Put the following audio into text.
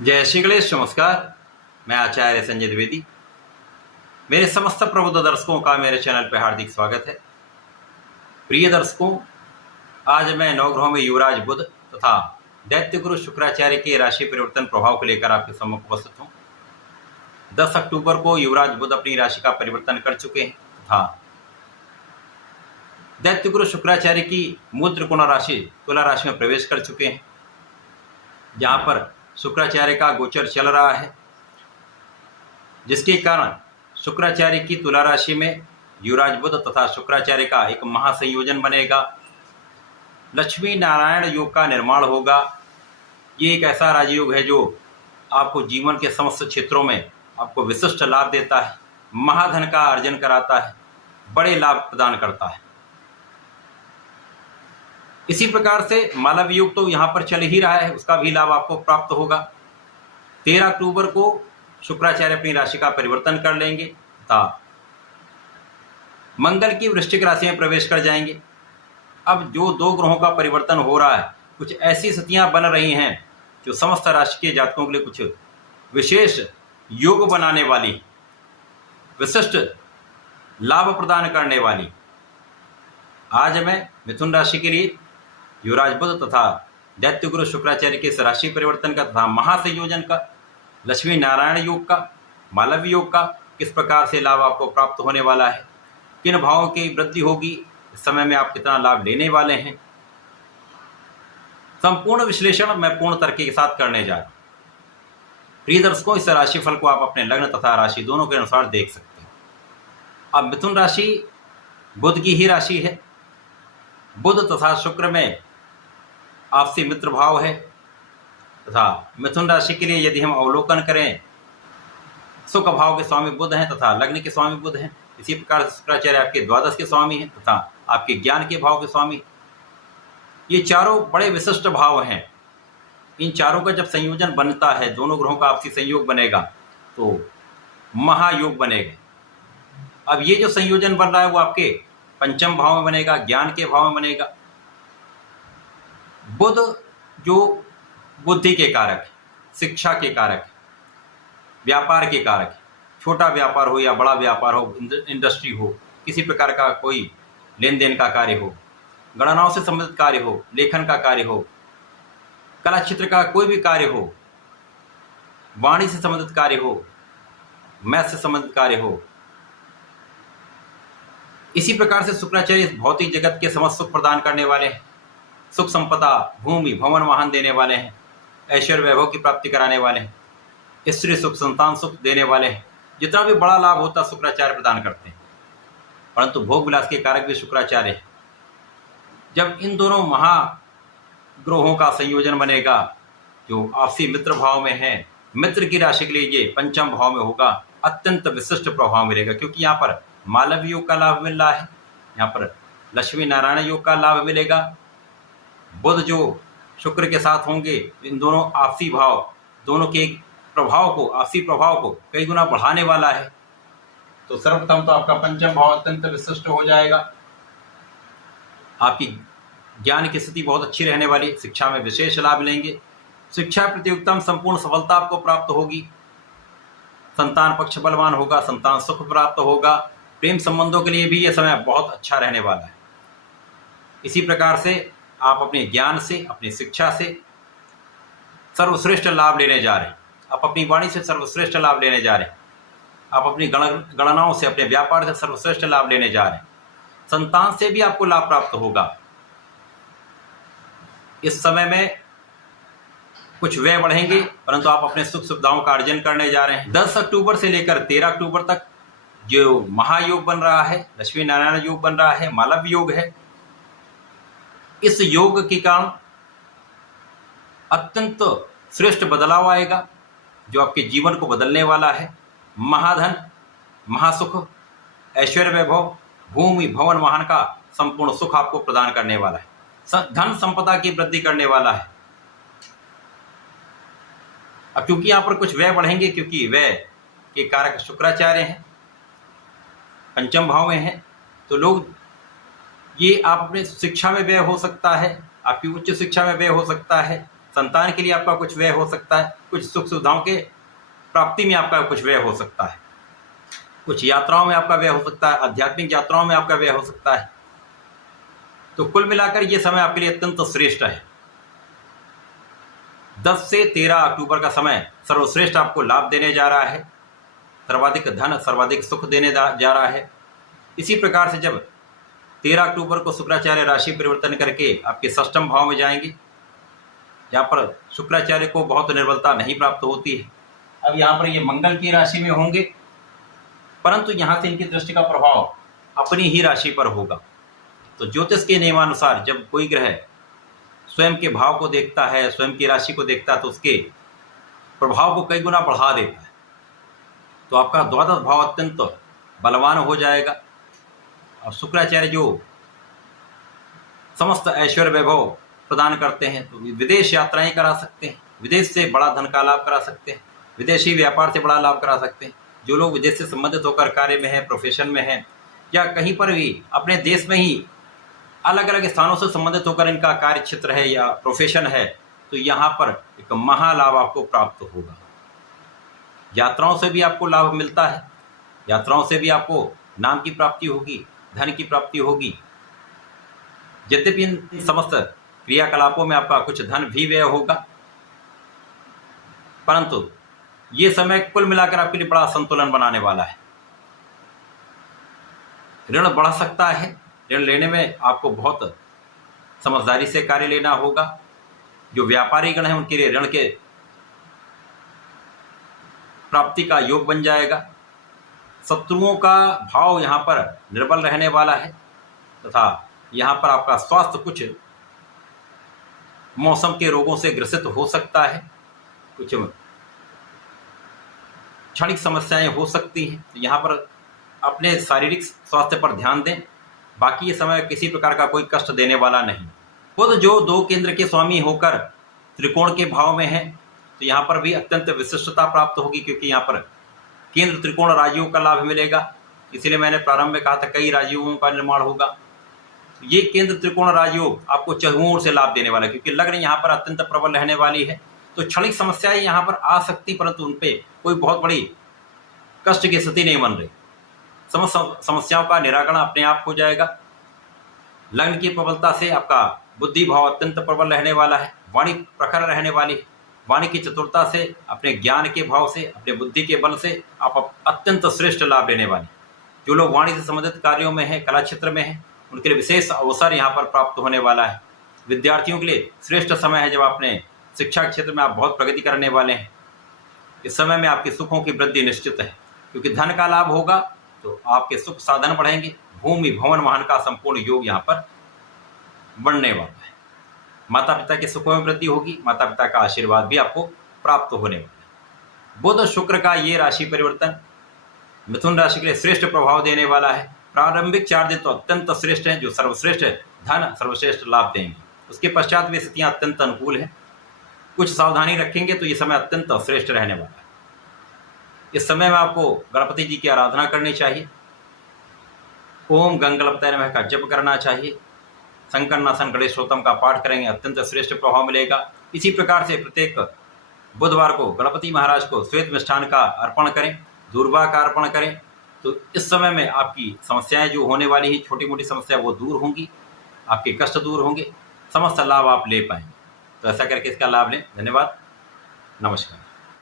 जय श्री गणेश। नमस्कार। मैं आचार्य संजय द्विवेदी। मेरे समस्त प्रबुद्ध दर्शकों का मेरे चैनल पर हार्दिक स्वागत है। प्रिय दर्शकों, आज मैं नवग्रहों में युवराज बुध तथा दैत्य गुरु शुक्राचार्य के राशि परिवर्तन प्रभाव को लेकर आपके सम्मुख उपस्थित हूँ। 10 अक्टूबर को युवराज बुध अपनी राशि का परिवर्तन कर चुके हैं तथा दैत्य गुरु शुक्राचार्य की मूल त्रिकोण राशि तुला राशि में प्रवेश कर चुके हैं, जहाँ पर शुक्राचार्य का गोचर चल रहा है, जिसके कारण शुक्राचार्य की तुला राशि में युवराज बुध तथा शुक्राचार्य का एक महासंयोजन बनेगा। लक्ष्मी नारायण योग का निर्माण होगा। ये एक ऐसा राजयोग है जो आपको जीवन के समस्त क्षेत्रों में आपको विशिष्ट लाभ देता है, महाधन का अर्जन कराता है, बड़े लाभ प्रदान करता है। इसी प्रकार से मालव योग तो यहाँ पर चल ही रहा है, उसका भी लाभ आपको प्राप्त होगा। 13 अक्टूबर को शुक्राचार्य अपनी राशि का परिवर्तन कर लेंगे तथा मंगल की वृश्चिक राशि में प्रवेश कर जाएंगे। अब जो दो ग्रहों का परिवर्तन हो रहा है, कुछ ऐसी स्थितियां बन रही हैं जो समस्त राशि के जातकों के लिए कुछ विशेष योग बनाने वाली, विशिष्ट लाभ प्रदान करने वाली। आज मैं मिथुन राशि के लिए युवराज बुध तथा दैत्य गुरु शुक्राचार्य के इस राशि परिवर्तन का तथा महासंयोजन का, लक्ष्मी नारायण योग का, मालव योग का किस प्रकार से लाभ आपको प्राप्त होने वाला है, किन भावों की वृद्धि होगी, इस समय में आप कितना लाभ लेने वाले हैं, संपूर्ण विश्लेषण मैं पूर्ण तर्क के साथ करने जा रहा हूं। प्रिय दर्शकों, इस राशिफल को आप अपने लग्न तथा राशि दोनों के अनुसार देख सकते हैं। अब मिथुन राशि बुध की ही राशि है। बुध तथा शुक्र में आपसी मित्र भाव है तथा मिथुन राशि के लिए यदि हम अवलोकन करें, सुख भाव के स्वामी बुध हैं तथा लग्न के स्वामी बुध हैं। इसी प्रकार से शुक्राचार्य आपके द्वादश के स्वामी हैं तथा आपके ज्ञान के भाव के स्वामी। ये चारों बड़े विशिष्ट भाव हैं। इन चारों का जब संयोजन बनता है, दोनों ग्रहों का आपसी संयोग बनेगा तो महायोग बनेगा। अब ये जो संयोजन बन रहा है वो आपके पंचम भाव में बनेगा, ज्ञान के भाव में बनेगा। बुध जो बुद्धि के कारक है, शिक्षा के कारक है, व्यापार के कारक है। छोटा व्यापार हो या बड़ा व्यापार हो, इंडस्ट्री हो, किसी प्रकार का कोई लेन देन का कार्य हो, गणनाओं से संबंधित कार्य हो, लेखन का कार्य हो, कला क्षेत्र का कोई भी कार्य हो, वाणी से संबंधित कार्य हो, मैथ से संबंधित कार्य हो। इसी प्रकार से शुक्राचार्य इस भौतिक जगत के समस्त सुख प्रदान करने वाले हैं। सुख संपदा, भूमि, भवन, वाहन देने वाले हैं। ऐश्वर्य वैभव की प्राप्ति कराने वाले हैं। स्त्री सुख, संतान सुख देने वाले हैं। जितना भी बड़ा लाभ होता शुक्राचार्य प्रदान करते हैं। परंतु भोग विलास के कारक भी शुक्राचार्य है। जब इन दोनों महाग्रहों का संयोजन बनेगा जो आपसी मित्र भाव में है, मित्र की राशि के लिए ये पंचम भाव में होगा, अत्यंत विशिष्ट प्रभाव मिलेगा। क्योंकि यहाँ पर मालव योग का लाभ मिल रहा है, यहाँ पर लक्ष्मी नारायण योग का लाभ मिलेगा। बुध जो शुक्र के साथ होंगे, इन दोनों आपसी भाव, दोनों के प्रभाव को, आपसी प्रभाव को कई गुना बढ़ाने वाला है। तो सर्वप्रथम तो आपका पंचम भाव अत्यंत विशिष्ट हो जाएगा। आपकी ज्ञान की स्थिति बहुत अच्छी रहने वाली, शिक्षा में विशेष लाभ लेंगे। शिक्षा प्रति उत्तम संपूर्ण सफलता आपको प्राप्त होगी। संतान पक्ष बलवान होगा, संतान सुख प्राप्त होगा। प्रेम संबंधों के लिए भी यह समय बहुत अच्छा रहने वाला है। इसी प्रकार से आप अपने ज्ञान से, अपनी शिक्षा से सर्वश्रेष्ठ लाभ लेने जा रहे हैं। आप अपनी वाणी से सर्वश्रेष्ठ लाभ लेने जा रहे हैं। आप अपनी गणनाओं से, अपने व्यापार से सर्वश्रेष्ठ लाभ लेने जा रहे हैं। संतान से भी आपको लाभ प्राप्त होगा। इस समय में कुछ व्यय बढ़ेंगे, परंतु आप अपने सुख सुविधाओं का अर्जन करने जा रहे हैं। 10 अक्टूबर से लेकर 13 अक्टूबर तक जो महायोग बन रहा है, लक्ष्मी नारायण योग बन रहा है, मालव योग है। इस योग के कारण अत्यंत श्रेष्ठ बदलाव आएगा जो आपके जीवन को बदलने वाला है। महाधन, महासुख, ऐश्वर्य वैभव, भूमि, भवन, वाहन का संपूर्ण सुख आपको प्रदान करने वाला है। धन संपदा की वृद्धि करने वाला है। अब क्योंकि यहाँ पर कुछ व्यय बढ़ेंगे, क्योंकि व्यय के कारक शुक्राचार्य हैं, पंचम भाव में हैं, तो लोग ये आप अपने शिक्षा में व्यय हो सकता है, आपकी उच्च शिक्षा में व्यय हो सकता है, संतान के लिए आपका कुछ व्यय हो सकता है, कुछ सुख सुविधाओं के प्राप्ति में आपका कुछ व्यय हो सकता है, कुछ यात्राओं में आपका व्यय हो सकता है, आध्यात्मिक यात्राओं में आपका व्यय हो सकता है। तो कुल मिलाकर ये समय आपके लिए अत्यंत श्रेष्ठ है। 10 से 13 अक्टूबर का समय सर्वश्रेष्ठ आपको लाभ देने जा रहा है, सर्वाधिक धन, सर्वाधिक सुख देने जा रहा है। इसी प्रकार से जब 13 अक्टूबर को शुक्राचार्य राशि परिवर्तन करके आपके षष्ठम भाव में जाएंगे, जहाँ पर शुक्राचार्य को बहुत निर्बलता नहीं प्राप्त होती है। अब यहाँ पर ये मंगल की राशि में होंगे, परंतु यहाँ से इनकी दृष्टि का प्रभाव अपनी ही राशि पर होगा। तो ज्योतिष के नियमानुसार जब कोई ग्रह स्वयं के भाव को देखता है, स्वयं की राशि को देखता है, तो उसके प्रभाव को कई गुना बढ़ा देता है। तो आपका द्वादश भाव अत्यंत बलवान हो जाएगा। और शुक्राचार्य जो समस्त ऐश्वर्य वैभव प्रदान करते हैं, तो विदेश यात्राएं करा सकते हैं, विदेश से बड़ा धन का लाभ करा सकते हैं, विदेशी व्यापार से बड़ा लाभ करा सकते हैं। जो लोग विदेश से संबंधित होकर कार्य में है, प्रोफेशन में है, या कहीं पर भी अपने देश में ही अलग अलग स्थानों से संबंधित होकर इनका कार्य क्षेत्र है या प्रोफेशन है, तो यहाँ पर एक महालाभ आपको प्राप्त होगा। यात्राओं से भी आपको लाभ मिलता है, यात्राओं से भी आपको नाम की प्राप्ति होगी, धन की प्राप्ति होगी। यद्यपि इन समस्त क्रियाकलापों में आपका कुछ धन भी व्यय होगा, परंतु ये समय कुल मिलाकर आपके लिए बड़ा संतुलन बनाने वाला है। ऋण बढ़ सकता है, ऋण लेने में आपको बहुत समझदारी से कार्य लेना होगा। जो व्यापारी गण हैं उनके लिए ऋण के प्राप्ति का योग बन जाएगा। शत्रुओं का भाव यहाँ पर निर्बल रहने वाला है, तथा यहाँ पर आपका स्वास्थ्य कुछ मौसम के रोगों से ग्रसित हो सकता है, कुछ क्षणिक समस्याएं हो सकती हैं। तो यहाँ पर अपने शारीरिक स्वास्थ्य पर ध्यान दें। बाकी ये समय किसी प्रकार का कोई कष्ट देने वाला नहीं। खुद जो 2 केंद्र के स्वामी होकर त्रिकोण के भाव में है, तो यहाँ पर भी अत्यंत विशिष्टता प्राप्त होगी, क्योंकि यहाँ पर केंद्र त्रिकोण राजयोग का लाभ मिलेगा। इसीलिए मैंने प्रारंभ में कहा था कई राजयोगों का निर्माण होगा। ये केंद्र त्रिकोण राजयोग आपको चहुओं ओर से लाभ देने वाला है, क्योंकि लग्न यहाँ पर अत्यंत प्रबल रहने वाली है। तो क्षणिक समस्याएं यहाँ पर आ सकती, परंतु उन पर कोई बहुत बड़ी कष्ट की स्थिति नहीं बन रही। समस्याओं का निराकरण अपने आप हो जाएगा। लग्न की प्रबलता से आपका बुद्धि भाव अत्यंत प्रबल रहने वाला है, वाणी प्रखर रहने वाली है। वाणी की चतुरता से, अपने ज्ञान के भाव से, अपने बुद्धि के बल से आप अत्यंत श्रेष्ठ लाभ लेने वाले। जो लोग वाणी से संबंधित कार्यों में हैं, कला क्षेत्र में हैं, उनके लिए विशेष अवसर यहाँ पर प्राप्त होने वाला है। विद्यार्थियों के लिए श्रेष्ठ समय है, जब अपने शिक्षा क्षेत्र में आप बहुत प्रगति करने वाले हैं। इस समय में आपके सुखों की वृद्धि निश्चित है, क्योंकि धन का लाभ होगा तो आपके सुख साधन बढ़ेंगे। भूमि भवन वाहन का संपूर्ण योग यहाँ पर बढ़ने वाला है। माता पिता के सुखों में वृद्धि होगी, माता पिता का आशीर्वाद भी आपको प्राप्त होने वाला है। बुध शुक्र का ये राशि परिवर्तन मिथुन राशि के लिए श्रेष्ठ प्रभाव देने वाला है। प्रारंभिक 4 दिन तो अत्यंत श्रेष्ठ है, जो सर्वश्रेष्ठ धन, सर्वश्रेष्ठ लाभ देंगे। उसके पश्चात भी स्थितियाँ अत्यंत अनुकूल हैं। कुछ सावधानी रखेंगे तो ये समय अत्यंत श्रेष्ठ रहने वाला है। इस समय में आपको गणपति जी की आराधना करनी चाहिए। ओम गंगणपतये नमः का जप करना चाहिए। संकर्णासन गणेश स्तोत्रम का पाठ करेंगे, अत्यंत श्रेष्ठ प्रभाव मिलेगा। इसी प्रकार से प्रत्येक बुधवार को गणपति महाराज को श्वेत मिष्ठान का अर्पण करें, दूर्वा का अर्पण करें। तो इस समय में आपकी समस्याएं जो होने वाली हैं, छोटी मोटी समस्या, वो दूर होंगी, आपके कष्ट दूर होंगे, समस्त लाभ आप ले पाएंगे। तो ऐसा करके इसका लाभ लें। धन्यवाद, नमस्कार।